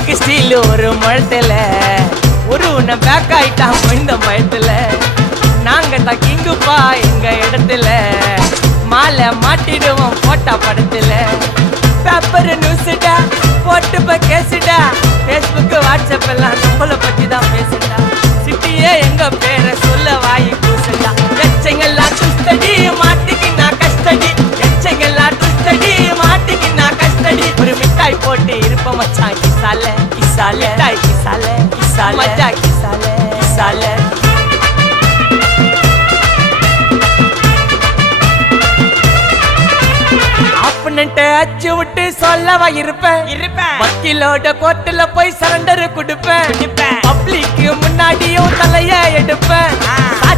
இருக்கு ஸ்டீல் ஒரு முழத்துல ஒரு உன்னை பேக் ஆயிட்டான் இந்த பயத்துல நாங்க தான் கிங்குப்பா எங்க இடத்துல மாலை மாட்டிடுவோம் போட்டா படத்துல பேப்பர் நியூஸ்டா போட்டு கேசுடா பேஸ்புக் வாட்ஸ்அப் எல்லாம் நம்மளை பத்தி தான் பேசுடா சிட்டியே எங்க பேரை சொல்ல வாய் கூசுடா எச்சங்கெல்லாம் துஸ்தடி மாட்டிக்கினா கஸ்டடி எச்சங்கெல்லாம் துஸ்தடி மாட்டிக்கினா கஸ்டடி ஒரு மிட்டாய் போட்டு இருப்ப மச்சான் கிசால கிசால மிட்டாய் கிசால கிசால மச்சா கிசால கிசால அச்சு விட்டு சொல்லவா இருப்பேன் வக்கீலோட கோர்ட்டுல போய் சரண்டர் கொடுப்பேன் பப்ளிக்கு முன்னாடியும் தலைய எடுப்பேன்